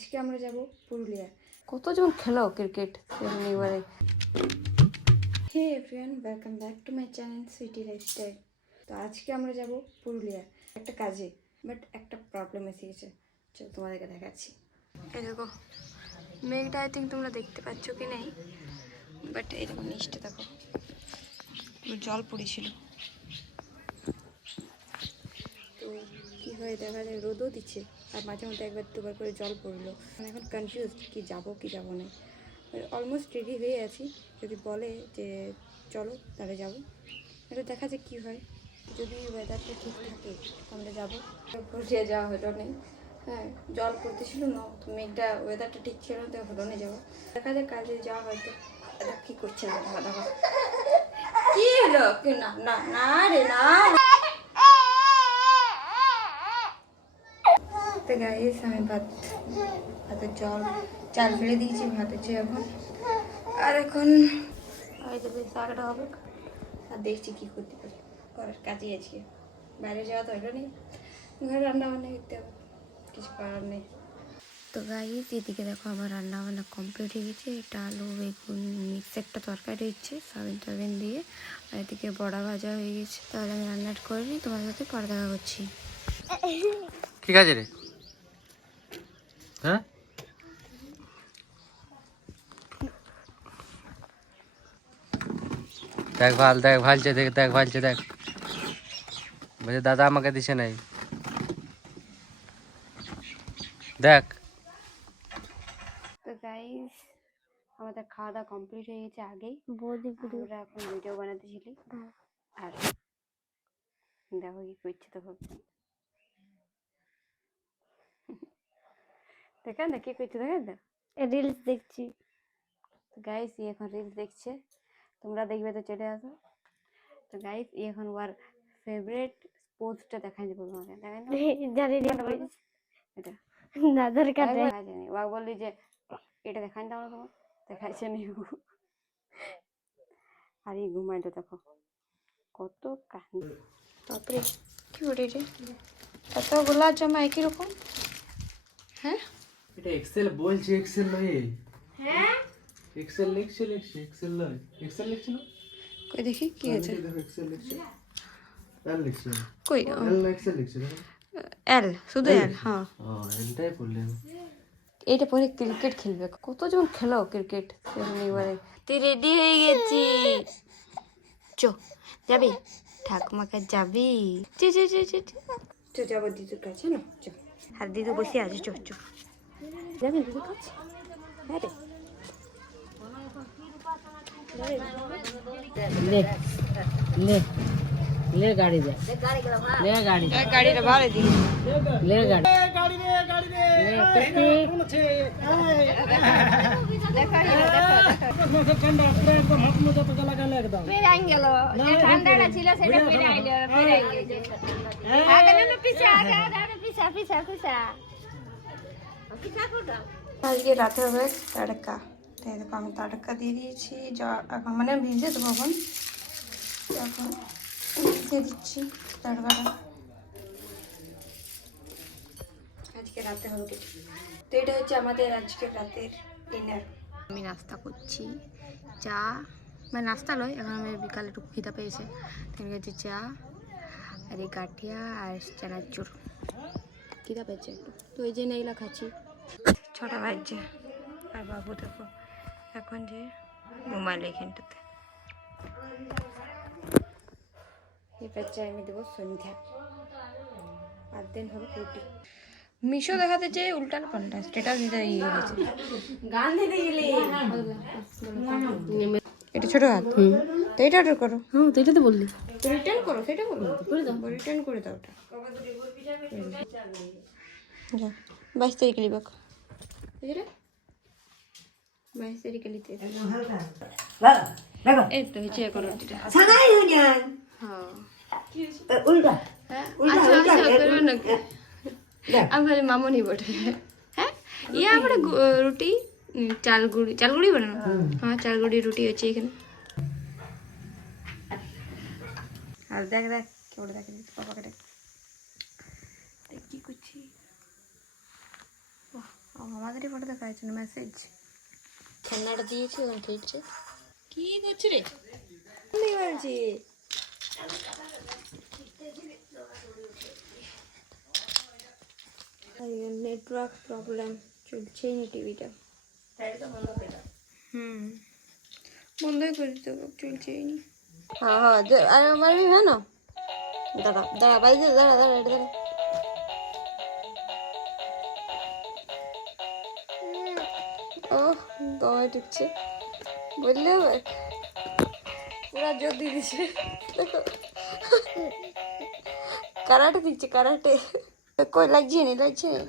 আজকে আমরা যাব পুরুলিয়া। কতজন খেলো ক্রিকেট এবারে। Hey everyone, welcome back to my channel Sweety Lifestyle. তো আজকে আমরা যাব পুরুলিয়া একটা কাজে, বাট একটা প্রবলেম এসে গেছে। চলো তোমাদেরকে দেখাচ্ছি। এই দেখো মেঘটা, আই থিঙ্ক তোমরা দেখতে পাচ্ছ কি নেই, বাট এই দেখো নিচটা দেখো জল পড়েছিল। তো কী হয় দেখা যায় রোদও দিচ্ছে আর মাঝে মধ্যে একবার দুবার করে জল পড়লো। আমি এখন কনফিউজ কি যাব কি যাব না। অলমোস্ট রেডি হয়ে আছি, যদি বলে যে চলো তাহলে যাবো। এটা দেখা যাক কী হয়। যদি ওয়েদারটা ঠিক থাকে তাহলে যাবো। পুরুলিয়া যাওয়া হলো নেই, হ্যাঁ জল পড়তেছিল না, তো মেঘটা ওয়েদারটা ঠিক ছিল না, তো হলো না যাবো। দেখা যাক কাজে যাওয়া হয়তো। কী করছে না দেখা দেখা কী হলো, না না না রে না। তো গাইস আমি ভাতের চাল ফেলে দিয়েছি, ভাত হচ্ছে এখন। আর এখন হয়তো বেশ শাকটা হবে, আর দেখছি কী করতে পারি। করার কাজই আজকে বাইরে যাওয়া তো হলো নেই, ঘরে রান্না বান্না করতে হবে, কিছু করার নেই। তো গাইস এদিকে দেখো আমার রান্না বান্না কমপ্লিট হয়ে গেছে। এটা আলু বেগুন মিক্স একটা তরকারি হচ্ছে সয়াবিন দিয়ে, আর এদিকে বড়া ভাজা হয়ে গেছে। তাহলে আমি রান্নাটা করে নিই, তোমার সাথে পরে দেখা করছি। ঠিক আছে রে, হ্যাঁ দেখ ভালছে, দেখ ভালছে, দেখ বলছে দাদা আমাকে দিছে নাই, দেখ। তো গাইস আমাদের খাওয়া দাওয়া কমপ্লিট হয়ে গেছে আগেই। আমরা এখন ভিডিও বানাতেছিলি, আর দেখো কি করছে। তখন দেখেন না কি করছে, দেখেন না রিলস দেখছি। তো গাইস এখন রিলস দেখছে, তোমরা দেখবে তো চলে আসো। তো গাইস এখন ওর ফেভারিট স্পোর্টসটা দেখাই দেবো তোমাকে, দেখেন জানি এটা দাদার কাছে জানি। ও বললি যে এটা দেখাই দাও না, তোমার দেখাইছে নি। আর এই ঘুমাইতে দেখো কত কাহিনী। তারপরে কি ওরে রে, এতগুলা জামা একই রকম। হ্যাঁ এটা এক্সেল বলছে, এক্সেল নয়। হ্যাঁ এক্সেল লিখছে, এক্সেল নয়, এক্সেল লিখছে না। কই দেখি কি আছে। দেখো এক্সেল লিখছে, এল লিখছে, কই এল না এক্সেল লিখছে, দেখো এল, শুধু এল। হ্যাঁ এলটাই পড়লাম। এইটা পরে ক্রিকেট খেলবে। কতজন খেলো ক্রিকেট এবারে। তুই রেডি হয়ে গেছি, চো যাবি ঠাকুমাকে যাবি। চো যাবো দিদুর কাছে না, চো। আর দিদু বসে আছে, চো চো যাবি দিদুর কাছে। হ্যাঁ রে ले ले गाड़ी दे, ले गाड़ी दे, गाड़ी रे भाड़े दी, ले गाड़ी গাড়ি রে গাড়ি রে, কোন আছে देखा देखा ঠান্ডা পুরো একদম হাত মজা তো লাগা একদম फिर आएंगे लो जे ठंडाটা ছিল সেটা फिर आएंगे आगे ना पीछे आगे आगे पीछे पीछे पीछे पीछे कोटा। আজকে রাতে হবে তড়কা, তাই দেখো আমি তড়কা দিয়ে দিয়েছি। এখন মানে ভিজে দেবো, এখন দিয়ে দিচ্ছি তড়কাটা। আজকে রাতে হবে কিছু। তো এটা হচ্ছে আমাদের আজকের রাতের ডিনার। আমি নাস্তা করছি, চা মানে নাস্তা নয়, এখন আমি বিকালে একটু খিদা পেয়েছে, ঠিক আছে চা আর এই গাঠিয়া আর চানাচুর, খিদা পেয়েছে একটু, তো এই যে এগুলো খাচ্ছি। 6টা বাজছে আর বাবু দেখো এখন যে ঘুমাইলো এখানটাতে। এবার চাই আমি দেবো সন্ধ্যা, আর দিন হবে রুটি। মিশো দেখাতে চেয়ে উল্টান পাল্টা স্ট্যাটাস দিতে গিয়ে গেছে। গান দিতে গেলে এটা ছোট হাত, তো এটা অর্ডার করো। हाँ तो এটা তো বললি, তো রিটার্ন করো, সেটা বলো, রিটার্ন করে দাও ওটা। যা 22 তারিখে লিবাক, বুঝলে 22 তারিখে লিতে। এই তো হচ্ছে এখন রুটিটা। হ্যাঁ उल्टा আচ্ছা আচ্ছা করবে না, আমি খালি মামনি বটে। হ্যাঁ ইয়ে আমরা রুটি চালগুড়ি বানানো। হ্যাঁ চালগুড়ি রুটি হচ্ছে এখানে। আর দেখ দেখ কেমন দেখে দিচ্ছি পাপাকে, দেখ কি করছি। আমাদেরই ফটো দেখা যাচ্ছে না, মেসেজ ঠান্ডাটা দিয়েছি ওখানে খেলছে। কি করছি রে? আমি বলছি নেটওয়ার্ক প্রবলেম, চলছেই না টিভিটা। বন্ধই করে দিতে হবে, চলছেই নি। হ্যাঁ হ্যাঁ, আরে মারবি না না, দাঁড়া দাঁড়া বাইরে দাঁড়া দাঁড়া এটা দাঁড়া। ও দমে টিপছে, বললে হবে, পুরা জোর দিয়ে দিচ্ছে। কারাটে দিচ্ছে, কারাটে। কই লাগছে নি, লাগছে নি।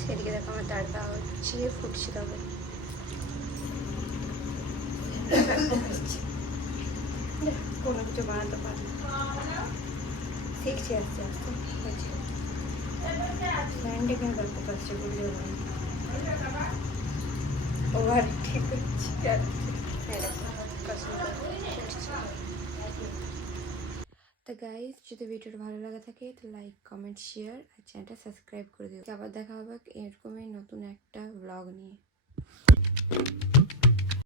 সেদিকে দেখো আমার তাড়কা হচ্ছে, ফুটছে তবে। কোনো কিছু বানাতে পারি, শিখছি আস্তে আস্তে, হয়েছে। স্যান্ডে কেন গল্প করছে বললেও ওভার ঠিক হচ্ছে। তো গাইজ, যদি ভিডিওটা ভালো লাগা থাকে তো লাইক কমেন্ট শেয়ার আর চ্যানেলটা সাবস্ক্রাইব করে দিও। আবার দেখা হবে এরকমই নতুন একটা ব্লগ নিয়ে।